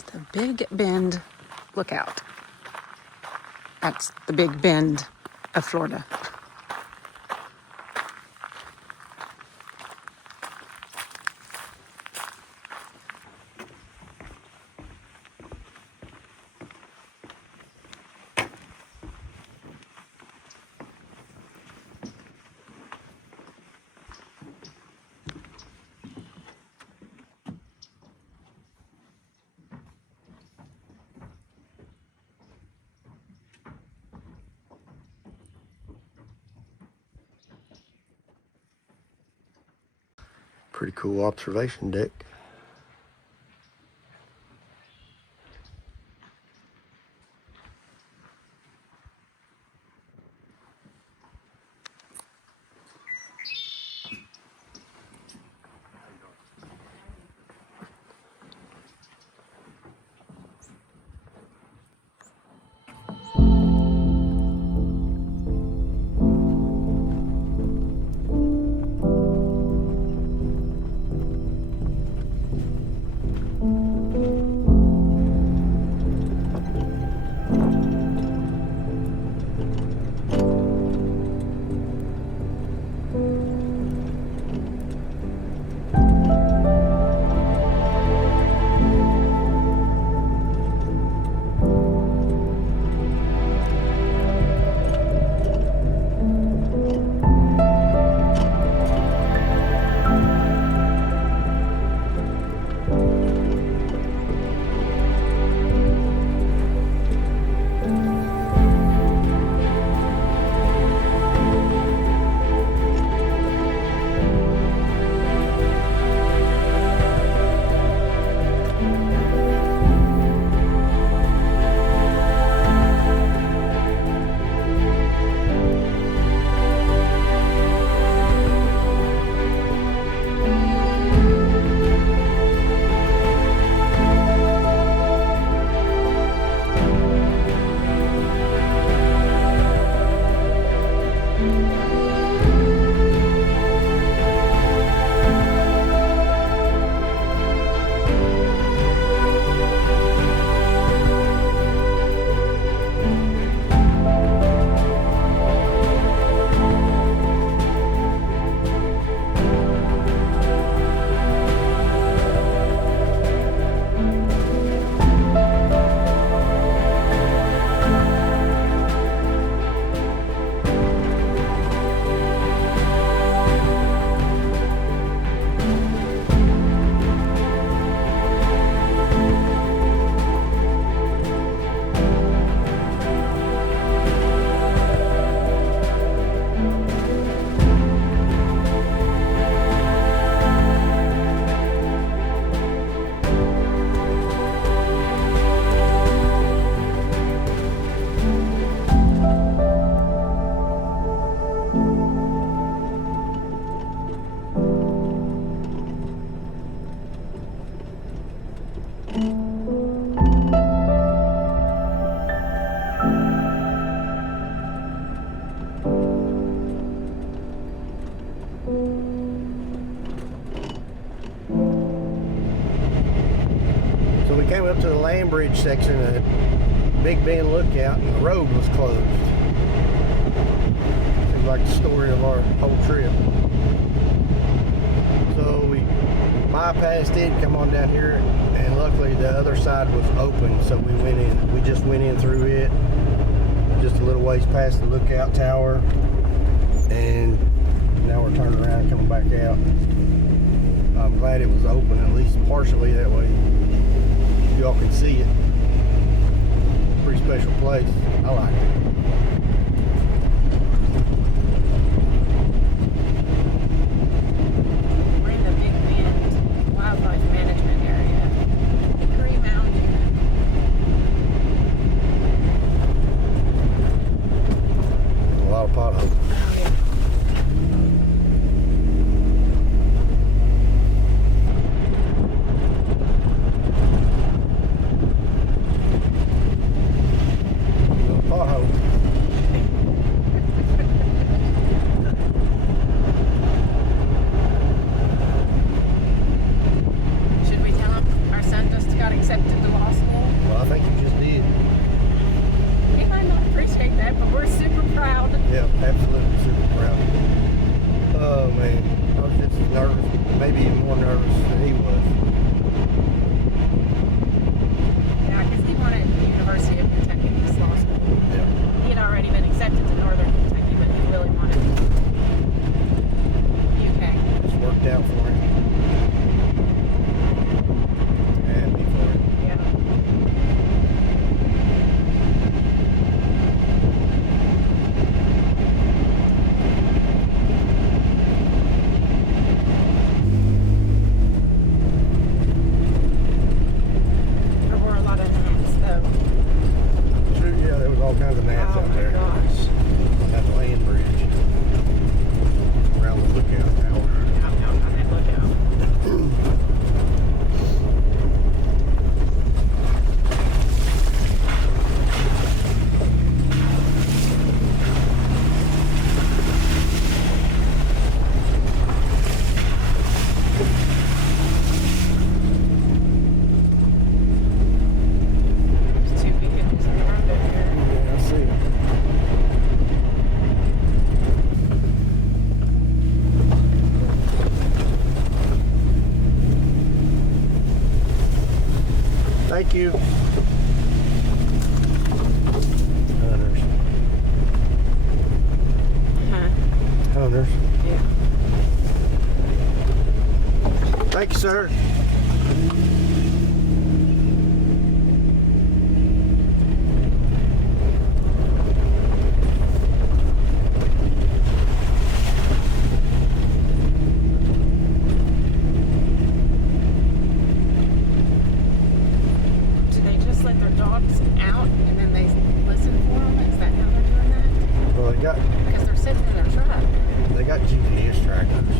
It's the Big Bend Lookout. That's the Big Bend of Florida. Pretty cool observation deck. went up to the land bridge section at Big Bend Lookout, and the road was closed. Seems like the story of our whole trip. So we bypassed it, come on down here, and luckily the other side was open, so we went in. We just went in through it, just a little ways past the lookout tower, and now we're turning around and coming back out. I'm glad it was open, at least partially, that way y'all can see it. Pretty special place. I like it. We're in the Big Bend Wildlife Management Area. Green Mountain. A lot of potholes. Should we tell him our son just got accepted to law school? Well, I think you just did. He might not appreciate that, but we're super proud. Yeah, absolutely super proud. Oh man, I was just nervous, maybe even more nervous than he was. Yeah, because he wanted the University of Kentucky this law school. Yeah. He had already been accepted to Northern Kentucky, but he really wanted UK. It's worked out for him. Happy for him. Yeah. There were a lot of gnats, though. Sure, yeah, there was all kinds of gnats Oh out my there gosh. on that land bridge around the lookout tower. Out on that lookout. There's two vehicles in the road over here. Yeah, I see it. Thank you. Hunters. Huh? Hunters. Yeah. Thank you, sir. Do they just let their dogs out and then they listen for them? Is that how they're doing that? Well, Because they're sitting in their truck. they got GPS trackers.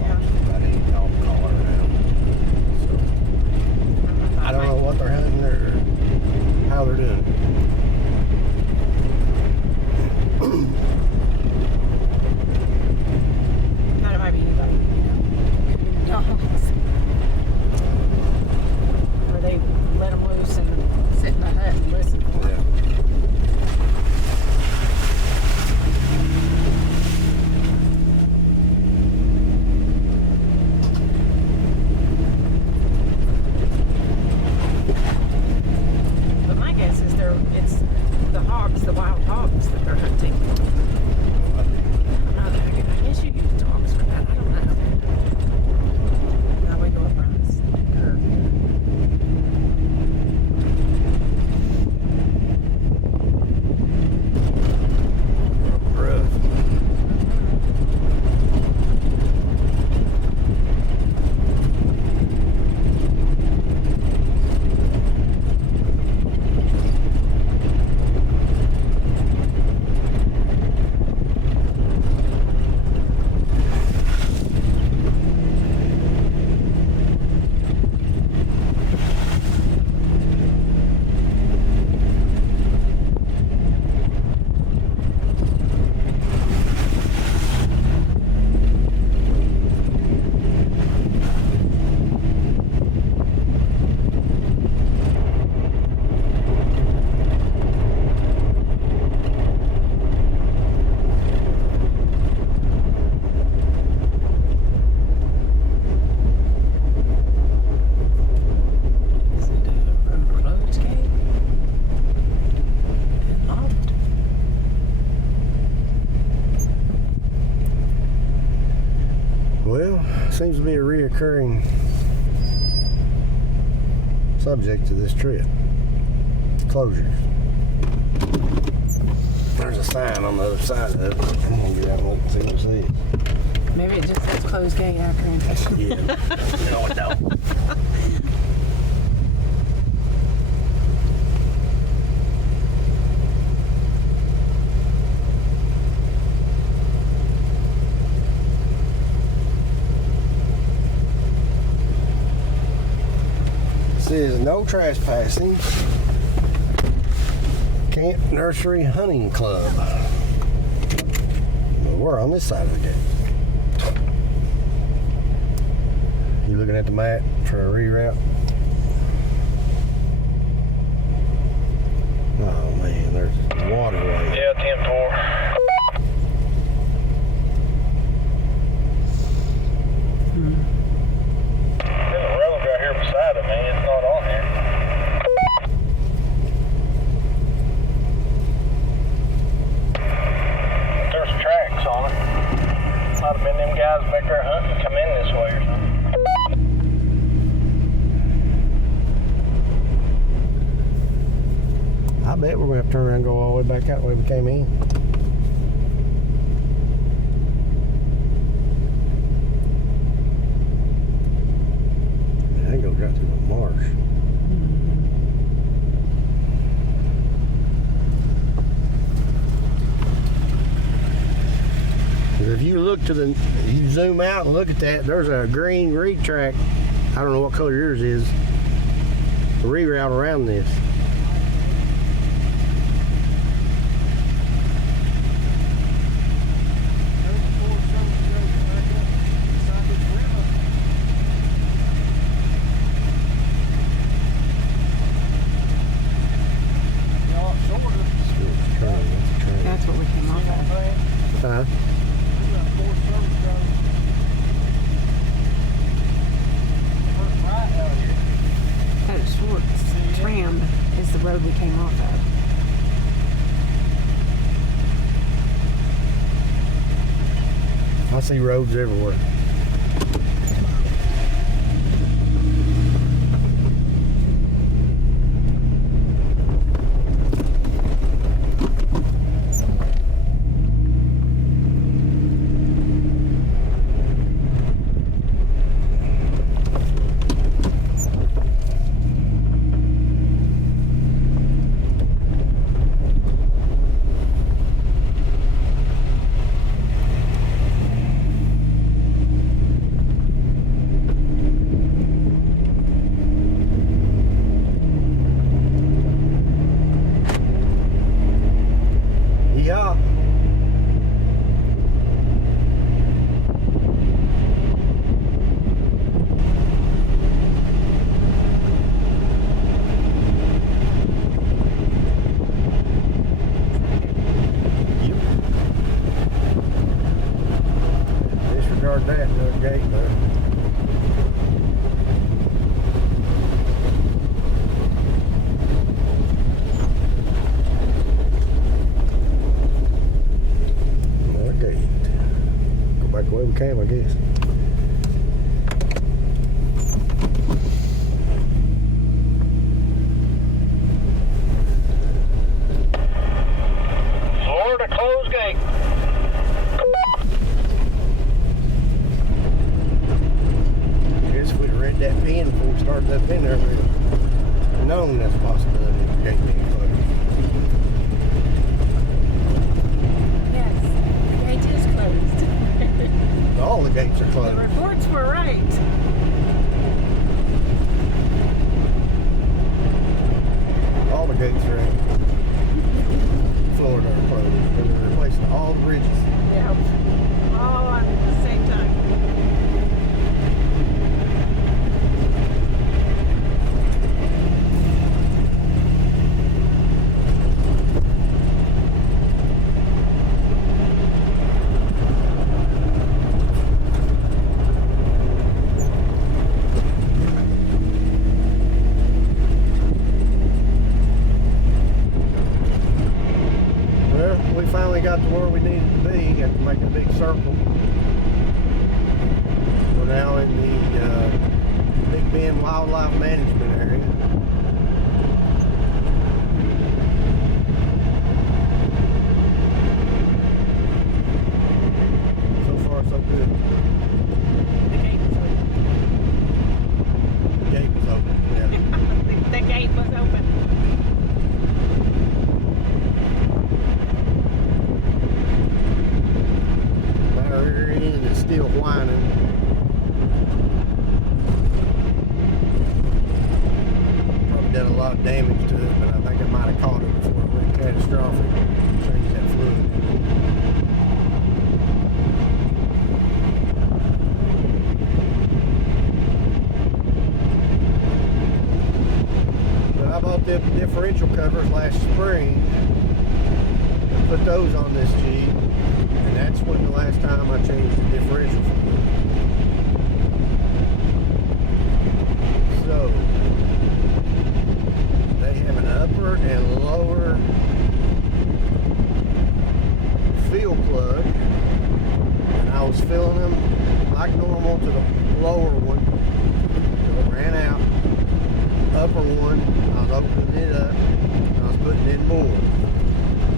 Yeah. I need dog collar now. seems to be a reoccurring subject to this trip. Closures. There's a sign on the other side of it. I'm gonna get out and look and see what it says. Maybe it just says closed gate Akron. Yeah. No, it don't. It says no trespassing. Camp Nursery Hunting Club. Well, we're on this side of the gate. You looking at the map for a reroute? Oh man, there's a waterway. Yeah, 10-4. There's a road right here beside it, man. It's not on here. There's tracks on it. Might have been them guys back there hunting come in this way or something. I bet we're gonna have to turn around and go all the way back out the way we came in. Yeah, that goes right through the marsh. If you look to the, you zoom out and look at that, there's a green reed track. I don't know what color yours is. A reroute around this. That's what we came off of. Huh? That Schwartz Tram is the road we came off of. I see roads everywhere. Yeah. Disregard that gate there. Back the way we came, I guess. Florida closed gate. I guess if we'd have read that pin before we started up in there, we'd have known that's a possibility of the gate being closed. Yes, the gate is closed. All the gates are The closed. reports were right. All the gates are in Florida are closed. They're replacing all the bridges. Yeah. All on the same time. and Wildlife Management area. So far, so good. The gate was open. The gate was open. Yeah. The gate was open. My rear end is still whining. Probably done a lot of damage to it, but I think I might have caught it before it went catastrophic. Change that fluid. But I bought the differential covers last spring. I put those on this Jeep, and that's when the last time I changed the differential fluid. So they have an upper and lower fill plug, and I was filling them like normal to the lower one until it ran out. Upper one, I was opening it up and I was putting in more.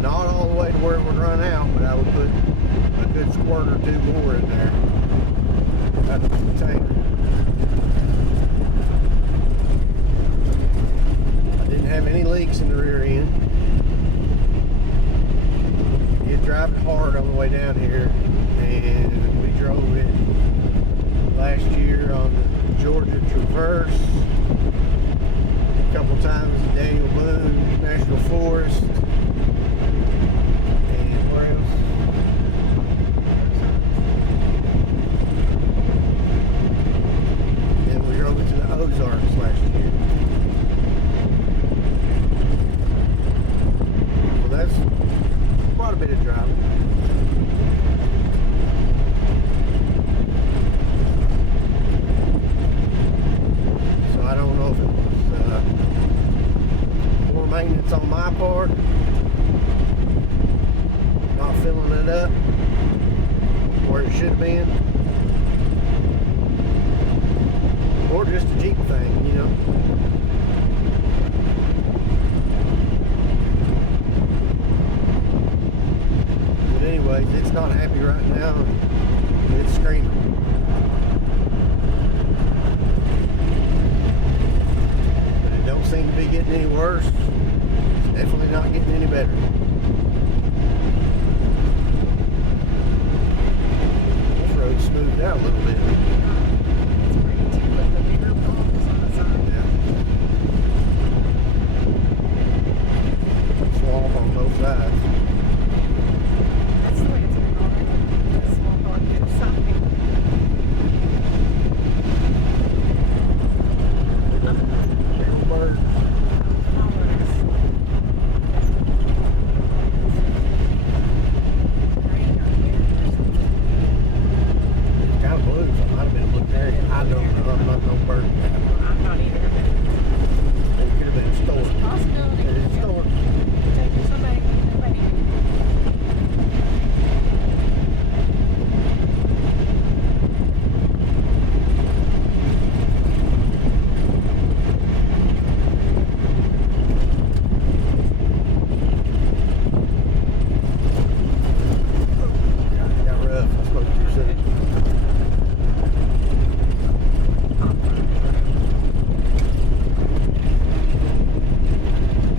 Not all the way to where it would run out, but I would put a good squirt or two more in there. That's the container. I didn't have any leaks in the rear end. It driving hard on the way down here, and we drove it last year on the Georgia Traverse, a couple times in Daniel Boone National Forest, and where else? And we drove it to the Ozarks last year. So that's quite a bit of driving. So I don't know if it was poor maintenance on my part, not filling it up where it should have been, or just a Jeep thing, you know. But anyways, it's not happy right now, and it's screaming. But it don't seem to be getting any worse. It's definitely not getting any better. This road's smoothed out a little bit. It's pretty too with the bigger bumps on the side. Yeah. Swamp on both sides. That's the way it's been already. It's swamp on either side. Little bird. It's kind of blue, so it might have been a blue area. I don't know. I'm not no bird. I'm not either, but It could have been a stork. possibility. It is a stork. Taking somebody. God, it got rough. I spoke too soon.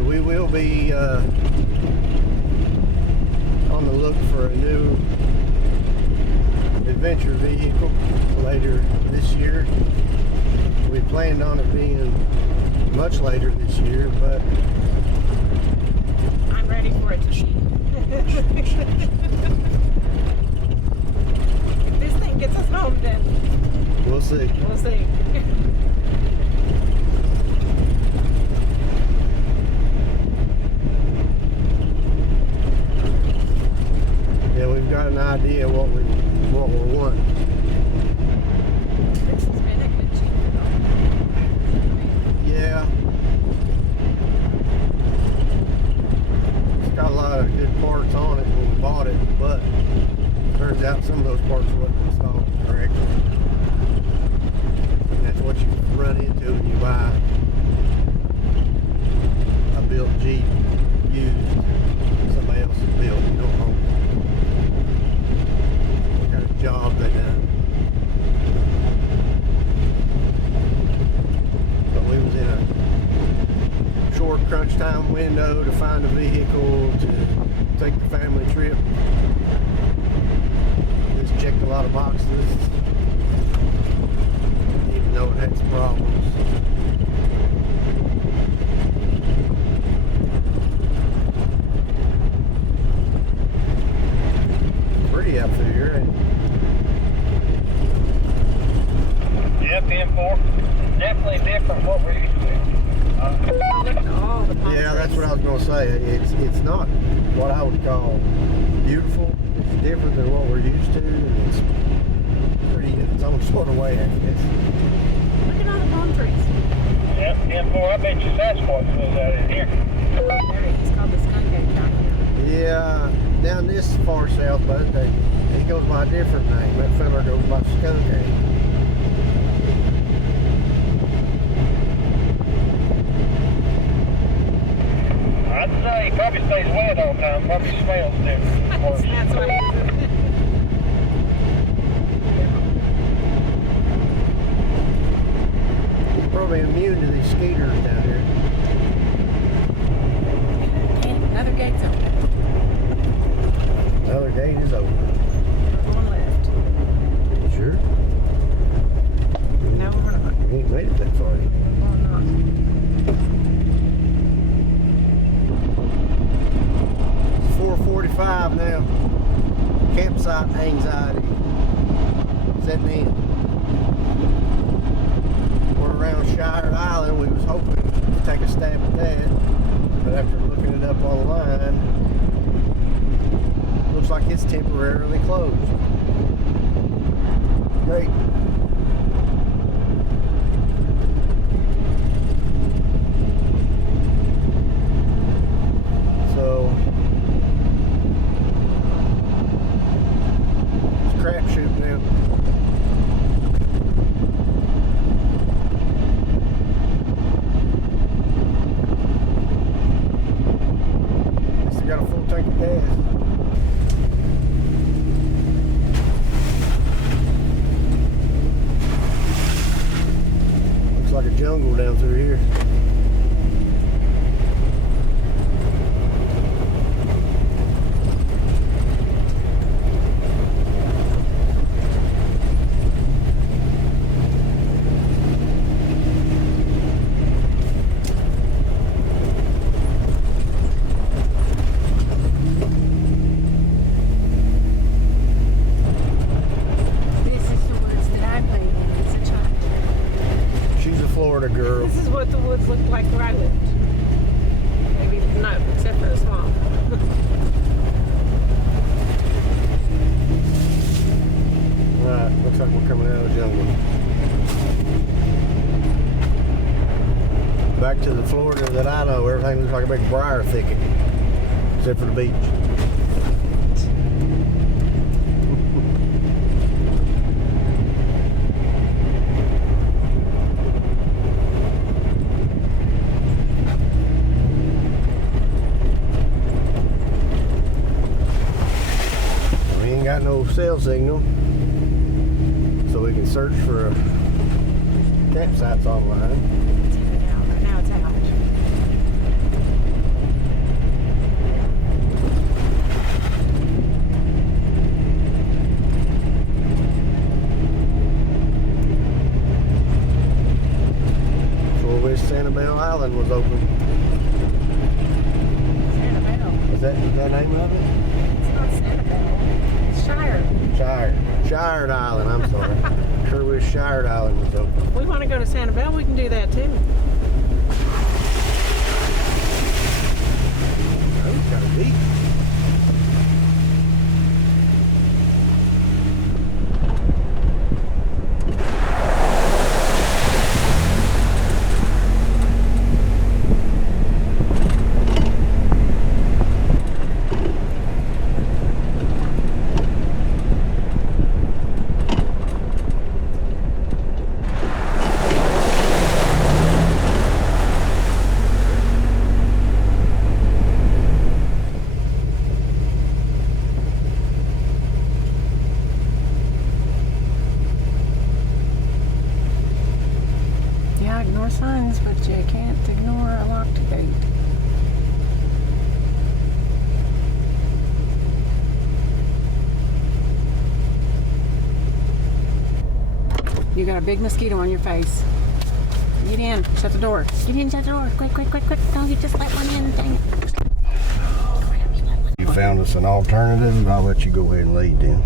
We will be on the look for a new adventure vehicle later this year. We planned on it being much later this year, but I'm ready for it to be. If this thing gets us home, then we'll see. we'll see. Yeah, we've got an idea what we're wanting. This has been a good Jeep. Yeah. It's got a lot of good parts on it when we bought it, but turns out some of those parts wasn't installed correctly. And that's what you run into buy a built Jeep used. Somebody else has built. You don't know what kind of job they done. But we was in a short crunch time window to find a vehicle to take the family trip. Just checked a lot of boxes, even though it had some problems. Pretty up through here, ain't it? Yep, M4. Definitely different what we're used to. Look at all the palm Yeah, that's trees. what I was gonna say. It's not what I would call beautiful. It's different than what we're used to, and it's pretty in its own sort of way, I guess. Look at all the palm trees. Yep, M4. I bet you Sasquatch lives out in here. There he is, called the skunk ape down here. Yeah, down this far south, but he goes by a different name. That fella goes by Skunk Ape. I'd say he probably stays wet all the time. Probably smells different. Of course. That's what he He's probably immune to these skeeters down here. And another gate's open. The other gate is open. We're going left. Sure. No, we're not. We ain't made it that far yet. We're not. It's 4:45 now. Campsite anxiety setting in. We're around Shire Island. We was hoping to take a stab at that, but after looking it up online, looks like it's temporarily closed. Great. So it's crapshoot now. Still got a full tank of gas. Looks like a jungle down through here. This is the woods that I played in as a child. She's a Florida girl. This is what the woods looked like where I lived. Maybe not, except for the swamp. Right, looks like we're coming out of the jungle. Back to the Florida that I know, everything looks like a big briar thicket, except for the beach. We ain't got no cell signal, so we can search for campsites online. It's in and out. Right now it's out. So I wish Sanibel Island was open. Sanibel. Is that the name of it? It's not Sanibel. It's Shire. Shired Island, I'm sorry. Sure wish Shired Island was open. If we want to go to Sanibel, we can do that too. Oh, it's kind of deep. signs, but you can't ignore a locked gate. You got a big mosquito on your face. Get in. Shut the door. Get in. Shut the door. Quick, quick, quick, quick. No, you just let one in. Dang it. You found us an alternative. I'll let you go ahead and lead then.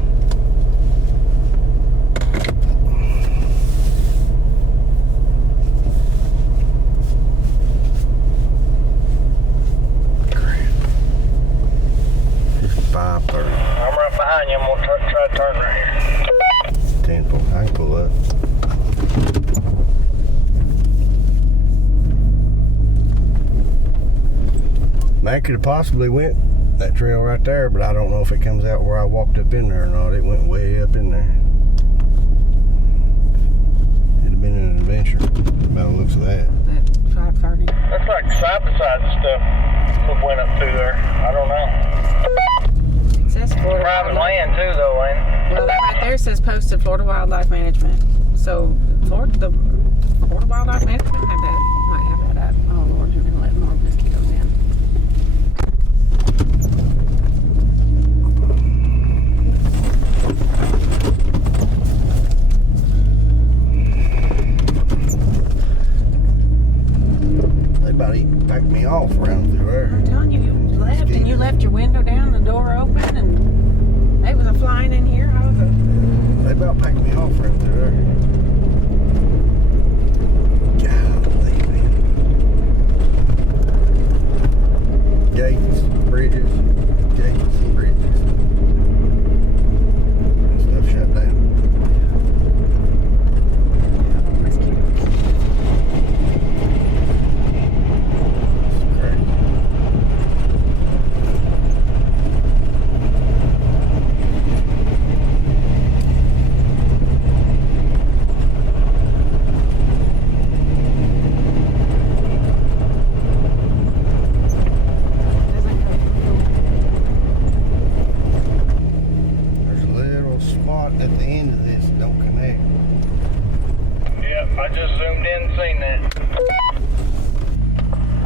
I'm right behind you. I'm going to try to turn right here. 10 foot. I can pull up. Mac could have possibly went that trail right there, but I don't know if it comes out where I walked up in there or not. It went way up in there. It'd have been an adventure by the looks of that. At 5:30. Looks like side-by-side stuff that went up through there. I don't know. It says Florida Private Wildlife. land too, though, ain't it? Well, that right there says posted Florida Wildlife Management. So the Florida Wildlife Management have that, might have that up. Oh Lord, you're gonna let more mosquitoes in. They about to pack me off around through there. I'm telling you, you left and you left your window down, the door open, and they was a flying in here. I was They about packed me off right through there. Golly, man. Gates, bridges, gates and bridges. And stuff shut down. It's crazy. There's a little spot at the end of this that don't connect. Yep, I just zoomed in and seen that.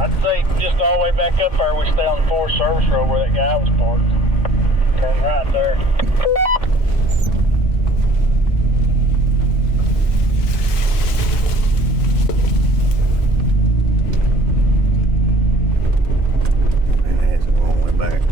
I'd say just all the way back up there, we stay on the Forest Service Road where that guy was parked. Turn right there. And that's a long way back.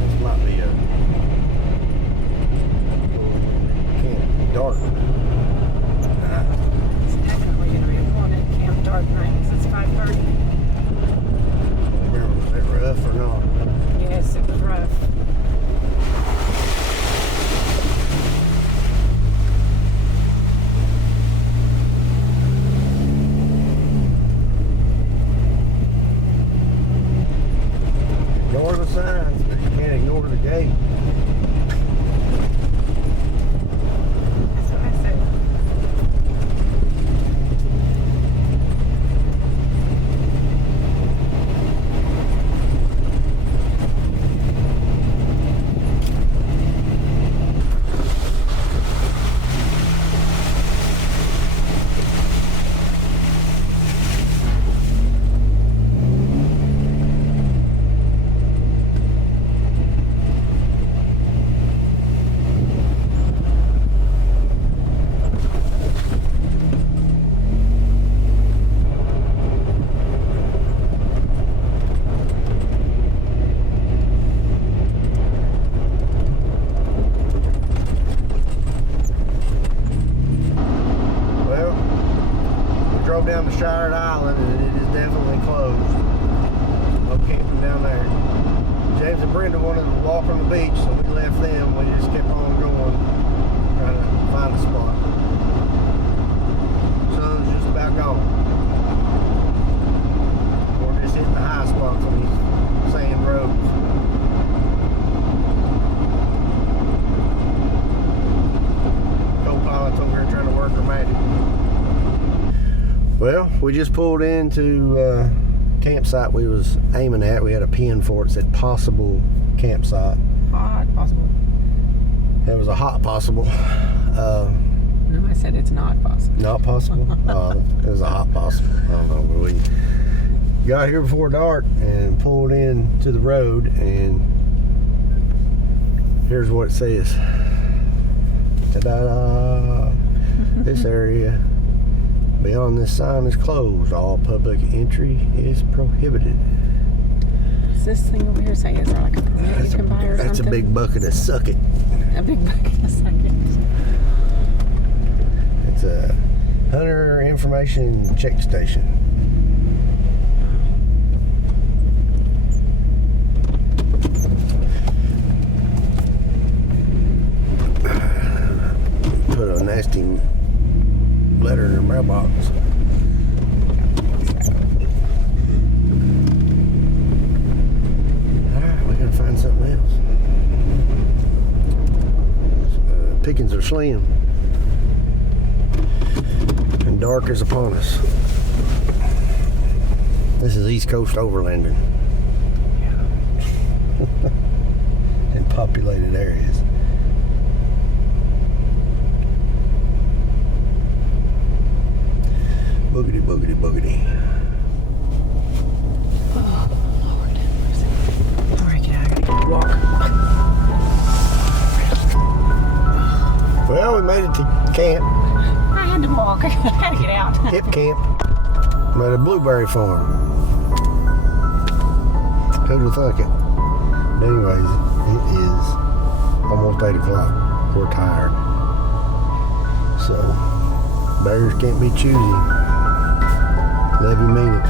This might be a Camp Dark. It's definitely gonna be a haunted Camp Dark night 'cause it's 5:30. Remember, was it rough or not? Yes, it was rough. Ignore the signs, but you can't ignore the gate. That's what I said. Well, we drove down to Shired Island and it is definitely closed. No camping down there. James and Brenda wanted to walk on the beach, so we left them. We just kept on going, trying automatic. Well, we just pulled into campsite we was aiming at. We had a pin for it that said possible campsite. Hot possible. It was a hot possible. No, I said it's not possible. Not possible? It was a hot possible. I don't know. But we got here before dark and pulled in to the road, and here's what it says. Ta-da! This area beyond this sign is closed. All public entry is prohibited. Does this thing over here say is there like a permit you can buy or something? That's a big bucket of suck it. A big bucket of seconds. It's a hunter information check station. Put a nasty letter in the mailbox. Alright, we gotta find something else. Pickings are slim. And dark is upon us. This is East Coast Overlanding. In populated areas. Boogity, boogity, boogity. Oh, Lord. Alright, get out of here. Walk. Well, we made it to camp. I had to walk. I gotta get out. Hip camp. I'm at a blueberry farm. Who'd have thunk it? But anyways, it is almost 8 o'clock. We're tired. So, bears can't be choosy. Love you, mean it.